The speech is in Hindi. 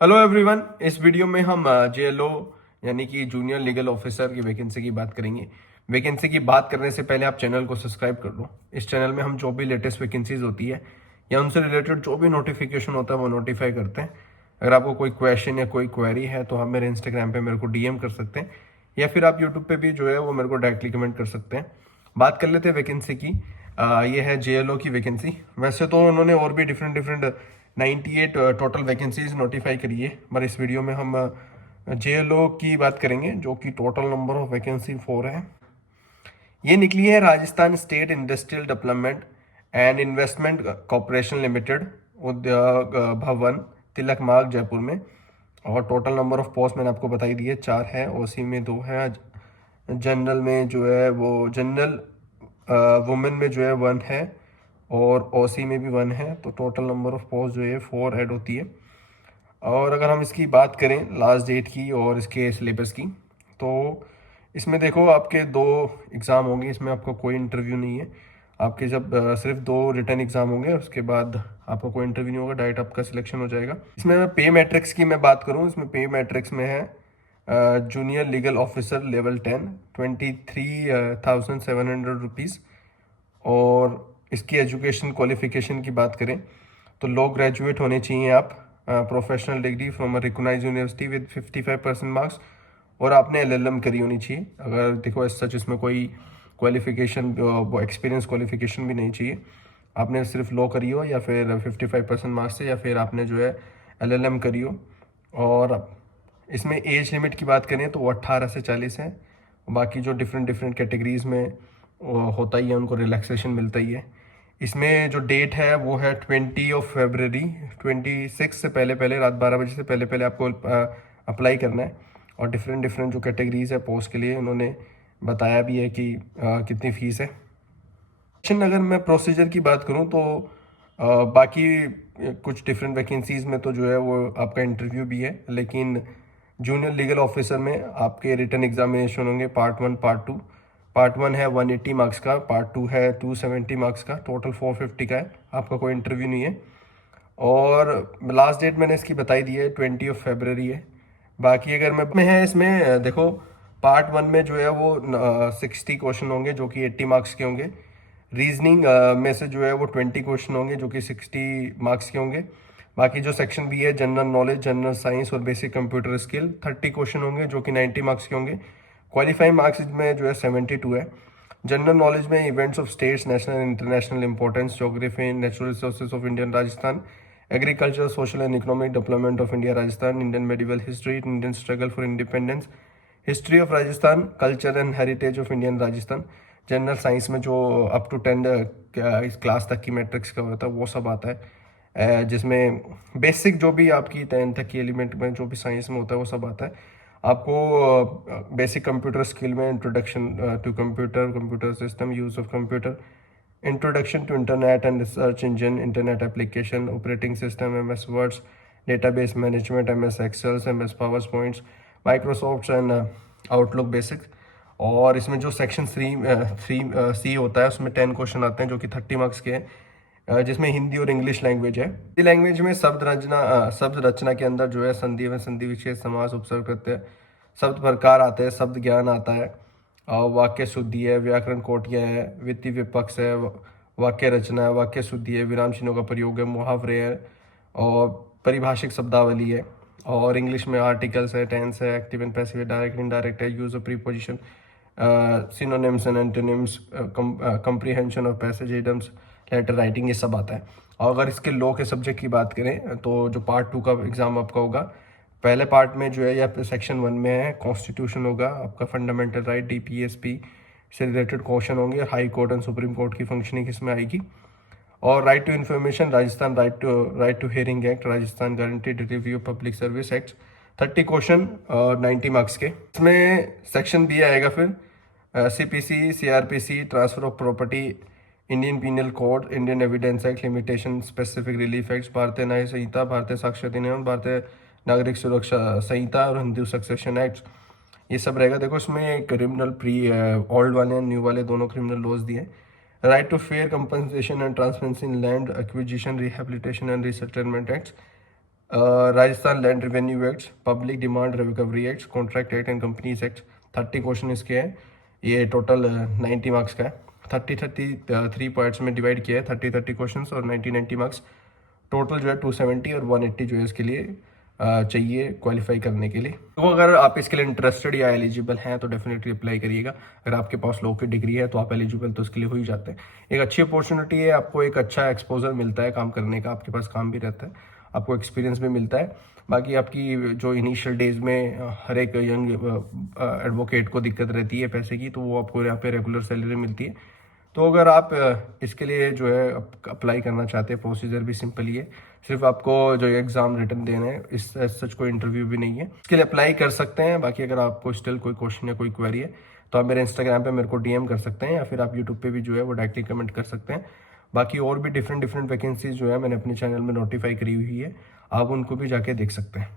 Hello everyone. इस वीडियो में हम जेएलओ यानी कि जूनियर लीगल ऑफिसर की वैकेंसी की बात करेंगे। वैकेंसी की बात करने से पहले आप चैनल को सब्सक्राइब कर लो। इस चैनल में हम जो भी लेटेस्ट वैकेंसीज होती है या उनसे रिलेटेड जो भी नोटिफिकेशन होता है वो नोटिफाई करते हैं। अगर आपको कोई क्वेश्चन या कोई क्वेरी है तो आप मेरे इंस्टाग्राम पे मेरे को डीएम कर सकते हैं या फिर आप यूट्यूब पे भी जो है वो मेरे को डायरेक्टली कमेंट कर सकते हैं। बात कर लेते हैं वैकेंसी की। ये है जेएलओ की वैकेंसी। वैसे तो उन्होंने और भी different different 98 total vacancies notify करी है, पर इस वीडियो में हम जेएलओ की बात करेंगे जो कि टोटल नंबर ऑफ वैकेंसी 4 है। ये निकली है Rajasthan state industrial development and investment corporation limited, उद्योग भवन, तिलक मार्ग, जयपुर में। और टोटल नंबर ऑफ पोस्ट मैंने आपको बताई दी है, 4 है। ओसी में 2 है, जनरल में जो है वो जनरल वुमेन में जो है 1 है और ओसी में भी 1 है। तो टोटल नंबर ऑफ पोस्ट जो है 4 ऐड होती है। और अगर हम इसकी बात करें लास्ट डेट की और इसके सिलेबस की, तो इसमें देखो आपके 2 एग्ज़ाम होंगे। इसमें आपका कोई इंटरव्यू नहीं है। आपके जब सिर्फ 2 रिटर्न एग्ज़ाम होंगे, उसके बाद आपका कोई इंटरव्यू नहीं होगा, डायरेक्ट आपका सिलेक्शन हो जाएगा। इसमें मैं पे मैट्रिक्स की मैं बात करूँ, इसमें पे मैट्रिक्स में है junior legal officer level 10 23,700 rupees. और इसकी एजुकेशन क्वालिफिकेशन की बात करें तो लॉ ग्रेजुएट होने चाहिए आप, professional degree from a recognised university with 55% marks, और आपने एलएलएम करी होनी चाहिए। अगर देखो एज सच इसमें कोई क्वालिफिकेशन वो एक्सपीरियंस क्वालिफिकेशन भी नहीं चाहिए। आपने सिर्फ लॉ करी हो या फिर 55% मार्क्स से, या फिर आपने जो है एलएलएम करी हो। और इसमें एज लिमिट की बात करें तो वो 18 से 40 है। बाकी जो डिफरेंट डिफरेंट कैटेगरीज में होता ही है उनको रिलैक्सेशन मिलता ही है। इसमें जो डेट है वो है 20 फरवरी 26 से पहले पहले, रात 12 बजे से पहले पहले आपको अप्लाई करना है। और डिफरेंट डिफरेंट जो कैटेगरीज है पोस्ट के लिए उन्होंने बताया भी है कि कितनी फ़ीस है। अगर मैं प्रोसीजर की बात करूं तो बाकी कुछ डिफरेंट वैकेंसीज में तो जो है वो आपका इंटरव्यू भी है, लेकिन जूनियर लीगल ऑफिसर में आपके रिटर्न एग्जामिनेशन होंगे पार्ट 1 पार्ट 2। पार्ट 1 है 180 मार्क्स का, पार्ट 2 है 270 मार्क्स का, टोटल 450 का है। आपका कोई इंटरव्यू नहीं है। और लास्ट डेट मैंने इसकी बताई दी है 20 फरवरी है। बाकी अगर मैं है इसमें देखो पार्ट 1 में जो है वो 60 क्वेश्चन होंगे जो कि 80 मार्क्स के होंगे। रीजनिंग में से जो है वो 20 क्वेश्चन होंगे जो कि 60 मार्क्स के होंगे। बाकी जो सेक्शन बी है जनरल नॉलेज, जनरल साइंस और बेसिक कंप्यूटर स्किल, 30 क्वेश्चन होंगे जो कि 90 मार्क्स के होंगे। क्वालिफाइंग मार्क्स में जो है 72 है। जनरल नॉलेज में events of states, national and international importance, geography, natural resources of Indian Rajasthan, agriculture, social and economic development of India Rajasthan, Indian medieval history, Indian struggle for independence, history of Rajasthan, culture and heritage of Indian Rajasthan. General science में जो अप टू 10 इस क्लास तक की मैट्रिक्स का होता है वो सब आता है, जिसमें बेसिक जो भी आपकी 10 तक की एलिमेंट में जो भी साइंस में होता है वो सब आता है। आपको बेसिक कंप्यूटर स्किल में introduction to computer, computer system, use of computer, introduction to internet and research engine, internet application, operating system, MS words, database management, MS Excels, MS PowerPoints, Microsoft and Outlook basics. और इसमें जो सेक्शन 3 होता है उसमें 10 क्वेश्चन आते हैं जो कि 30 मार्क्स के हैं, जिसमें हिंदी और इंग्लिश लैंग्वेज है। हिंदी लैंग्वेज में शब्द रचना के अंदर जो है संधि एवं संधि विशेष, समास, उपसर्ग, प्रत्यय, शब्द प्रकार आते हैं, शब्द ज्ञान आता है, वाक्य शुद्धि है, व्याकरण कोटियाँ है, वित्तीय विपक्ष है, वाक्य रचना है, वाक्य शुद्धि है, विराम चिन्हों का प्रयोग है, मुहावरे है और परिभाषिक शब्दावली है। और इंग्लिश में आर्टिकल्स है, टेंस है, एक्टिव एंड पैसिव है, डायरेक्ट इनडायरेक्ट है, use of preposition, synonyms and antonyms, comprehension of passage, idioms, letter writing, ये सब आता है। और अगर इसके लॉ के सब्जेक्ट की बात करें तो जो पार्ट 2 का एग्जाम आपका होगा, पहले पार्ट में जो है या सेक्शन 1 में है कॉन्स्टिट्यूशन होगा आपका, फंडामेंटल राइट, डीपीएसपी से रिलेटेड क्वेश्चन होंगे, high court and supreme court की फंक्शनिंग इसमें आएगी। और right to information, Rajasthan right to hearing act, Rajasthan guaranteed review public service act, 30 question और 90 मार्क्स के। इसमें सेक्शन बी आएगा फिर CPC, CrPC, transfer of property, Indian penal code, Indian evidence act, limitation, specific relief act, Bharatiya Nyaya संहिता, भारतीय साक्षरता अधिनियम, भारतीय नागरिक सुरक्षा संहिता और हिंदू सक्सेशन एक्ट, ये सब रहेगा। देखो इसमें क्रिमिनल ओल्ड वाले न्यू वाले दोनों क्रिमिनल लॉज दिए। Right to fair compensation and transparency in land acquisition, rehabilitation and resettlement act, Rajasthan land revenue act, public demand recovery act, contract act and companies act. 30 question इसके हैं। ये टोटल 90 मार्क्स का है। 33 पार्ट्स में डिवाइड किया है, 30 क्वेश्चन और 90 मार्क्स। टोटल जो है 270 और 180 जो है इसके लिए चाहिए क्वालिफाई करने के लिए। तो अगर आप इसके लिए इंटरेस्टेड या एलिजिबल हैं तो डेफिनेटली अप्लाई करिएगा। अगर आपके पास लॉ की डिग्री है तो आप एलिजिबल तो इसके लिए हो ही जाते हैं। एक अच्छी अपॉर्चुनिटी है, आपको एक अच्छा एक्सपोजर मिलता है काम करने का, आपके पास काम भी रहता है, आपको एक्सपीरियंस भी मिलता है। बाकी आपकी जो इनिशियल डेज में हर एक यंग एडवोकेट को दिक्कत रहती है पैसे की, तो वो आपको यहाँ पे रेगुलर सैलरी मिलती है। तो अगर आप इसके लिए जो है अप्लाई करना चाहते हैं, प्रोसीजर भी सिंपल ही है। सिर्फ आपको जो एग्ज़ाम रिटर्न देना है, इस सच कोई इंटरव्यू भी नहीं है। इसके लिए अप्लाई कर सकते हैं। बाकी अगर आपको स्टिल कोई क्वेश्चन या कोई क्वेरी है तो आप मेरे इंस्टाग्राम पे मेरे को डीएम कर सकते हैं, या फिर आप यूट्यूब पे भी जो है वो डायरेक्टली कमेंट कर सकते हैं। बाकी और भी डिफरेंट वैकेंसीज जो है मैंने अपने चैनल में नोटिफाई करी हुई है, आप उनको भी जाके देख सकते हैं।